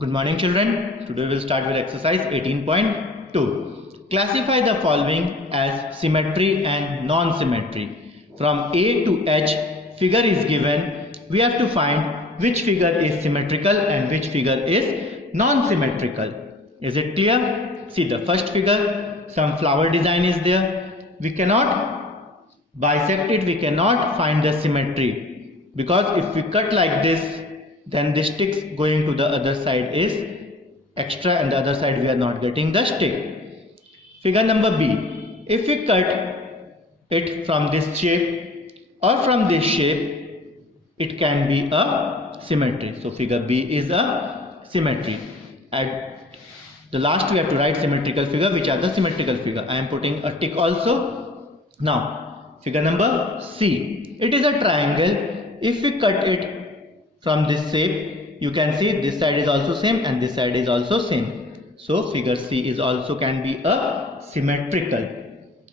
Good morning children. Today we will start with exercise 18.2. Classify the following as symmetry and non-symmetry. From A to H figure is given. We have to find which figure is symmetrical and which figure is non-symmetrical. Is it clear? See the first figure, some flower design is there. We cannot bisect it, we cannot find the symmetry, because if we cut like this, then the sticks going to the other side is extra and the other side we are not getting the stick. Figure number B, if we cut it from this shape or from this shape, it can be a symmetry. So figure B is a symmetry. At the last we have to write symmetrical figure. Which are the symmetrical figure? I am putting a tick also. Now figure number C, it is a triangle. If we cut it from this shape, you can see this side is also same and this side is also same. So figure C is also can be a symmetrical.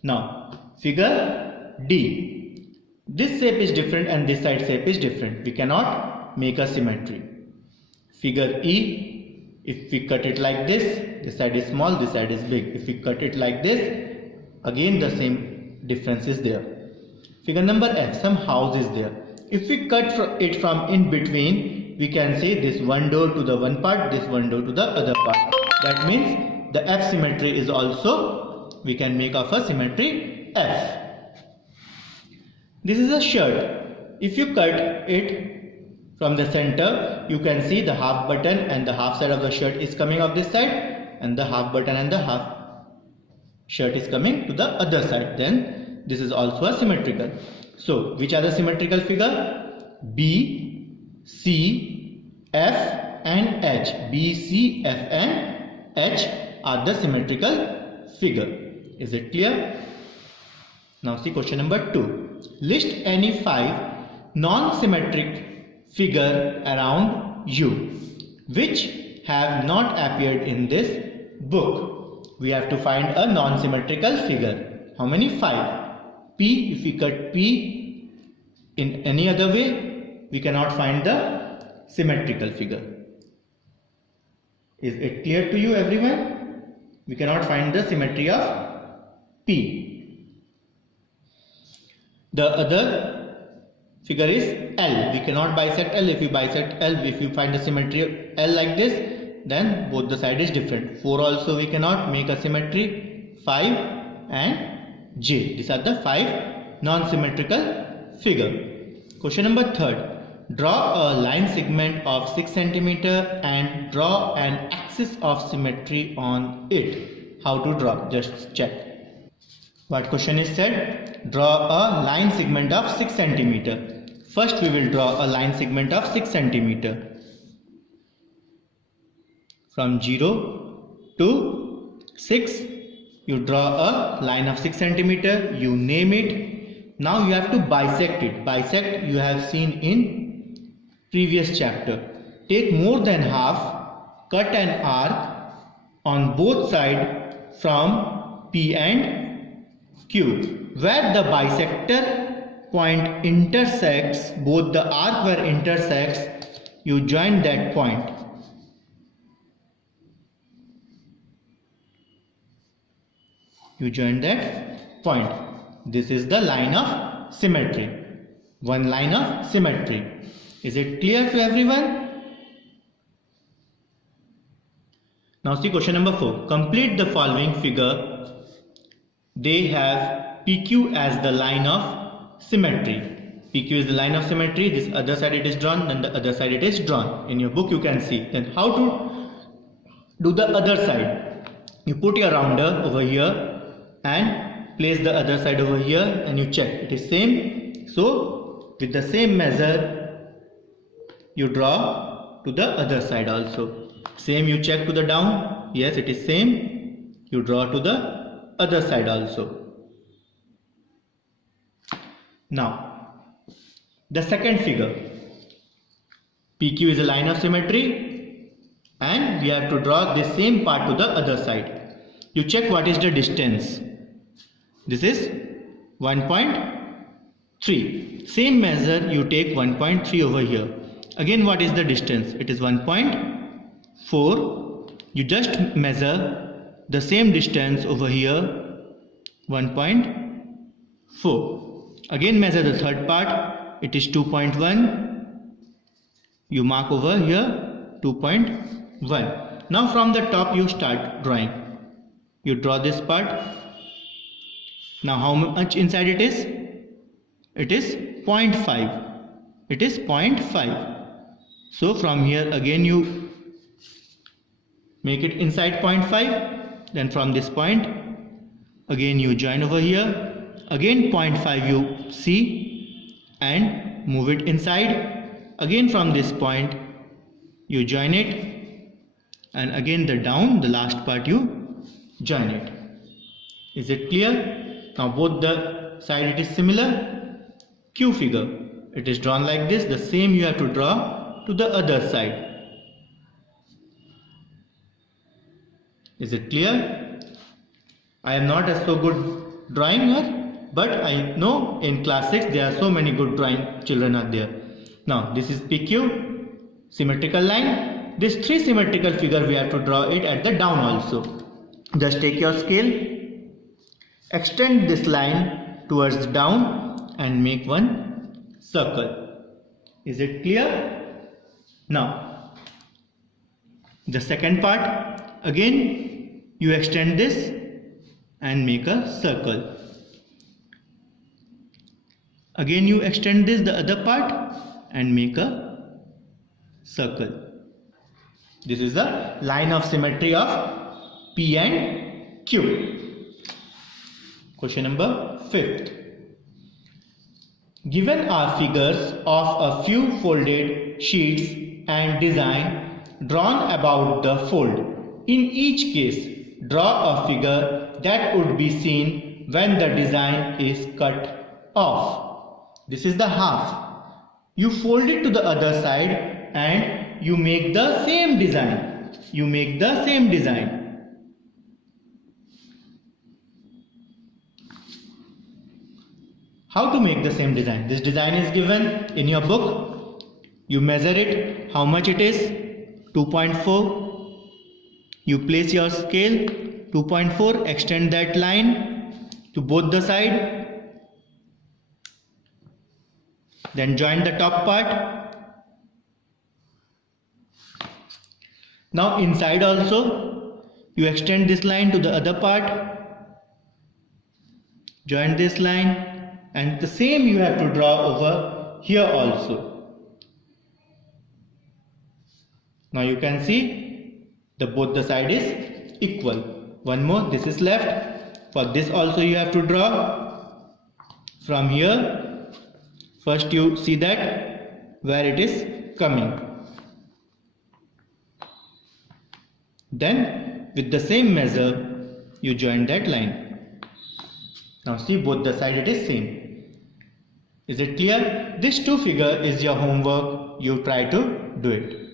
Now figure D, this shape is different and this side shape is different. We cannot make a symmetry. Figure E, if we cut it like this side is small, this side is big. If we cut it like this, again the same difference is there. Figure number F, some house is there. If we cut it from in between, we can say this one door to the one part, this one door to the other part. That means the F symmetry is also, we can make of a symmetry F. This is a shirt. If you cut it from the center, you can see the half button and the half side of the shirt is coming off this side, and the half button and the half shirt is coming to the other side. Then this is also a symmetrical. So which are the symmetrical figure? B, C, F and H. B, C, F and H are the symmetrical figure. Is it clear? Now see question number 2. List any 5 non-symmetric figure around you which have not appeared in this book. We have to find a non-symmetrical figure. How many? 5. P, if we cut P in any other way, we cannot find the symmetrical figure. Is it clear to you everyone? We cannot find the symmetry of P. The other figure is L. We cannot bisect L. If we bisect L, if you find the symmetry of L like this, then both the side is different. 4 also we cannot make a symmetry. 5 and J. These are the 5 non-symmetrical figure. Question number 3. Draw a line segment of 6 cm and draw an axis of symmetry on it. How to draw? Just check. What question is said? Draw a line segment of 6 cm. First we will draw a line segment of 6 cm. From 0 to 6. You draw a line of 6 cm, you name it. Now you have to bisect it. Bisect you have seen in previous chapter. Take more than half, cut an arc on both sides from P and Q. Where the bisector point intersects, both the arc where intersects, you join that point. You join that point. This is the line of symmetry. One line of symmetry. Is it clear to everyone? Now see question number 4. Complete the following figure. They have PQ as the line of symmetry. PQ is the line of symmetry. This other side it is drawn, then the other side it is drawn. In your book you can see. Then how to do the other side? You put your rounder over here and place the other side over here and you check it is same. So with the same measure you draw to the other side also. Same you check to the down. Yes, it is same. You draw to the other side also. Now the second figure. PQ is a line of symmetry and we have to draw the same part to the other side. You check what is the distance. This is 1.3. Same measure you take 1.3 over here. Again what is the distance? It is 1.3. 4. You just measure the same distance over here, 1.4. Again measure the third part, it is 2.1. You mark over here 2.1. Now from the top you start drawing. You draw this part. Now how much inside it is? It is 0.5. It is 0.5. So from here again you make it inside 0.5. Then from this point again you join over here. Again 0.5 you see and move it inside. Again from this point you join it, and again the last part you join it. Is it clear? Now both the side it is similar. Q figure, it is drawn like this. The same you have to draw to the other side. Is it clear? I am not a so good drawing, but I know in class 6 there are so many good drawing children are there. Now this is PQ, symmetrical line. This 3 symmetrical figure we have to draw it at the down also. Just take your scale, extend this line towards the down and make one circle. Is it clear? Now the second part, again you extend this and make a circle. Again you extend this the other part and make a circle. This is the line of symmetry of P and Q. Question number 5th. Given are figures of a few folded sheets and design drawn about the fold. In each case, draw a figure that would be seen when the design is cut off. This is the half. You fold it to the other side and you make the same design. You make the same design. How to make the same design? This design is given in your book. You measure it, how much it is, 2.4. You place your scale, 2.4, extend that line to both the side. Then join the top part. Now inside also, you extend this line to the other part. Join this line. And the same you have to draw over here also. Now you can see both the side is equal. One more, this is left. For this also you have to draw from here. First you see that where it is coming. Then with the same measure you join that line. Now see both the side it is same. Is it clear? This 2 figure is your homework. You try to do it.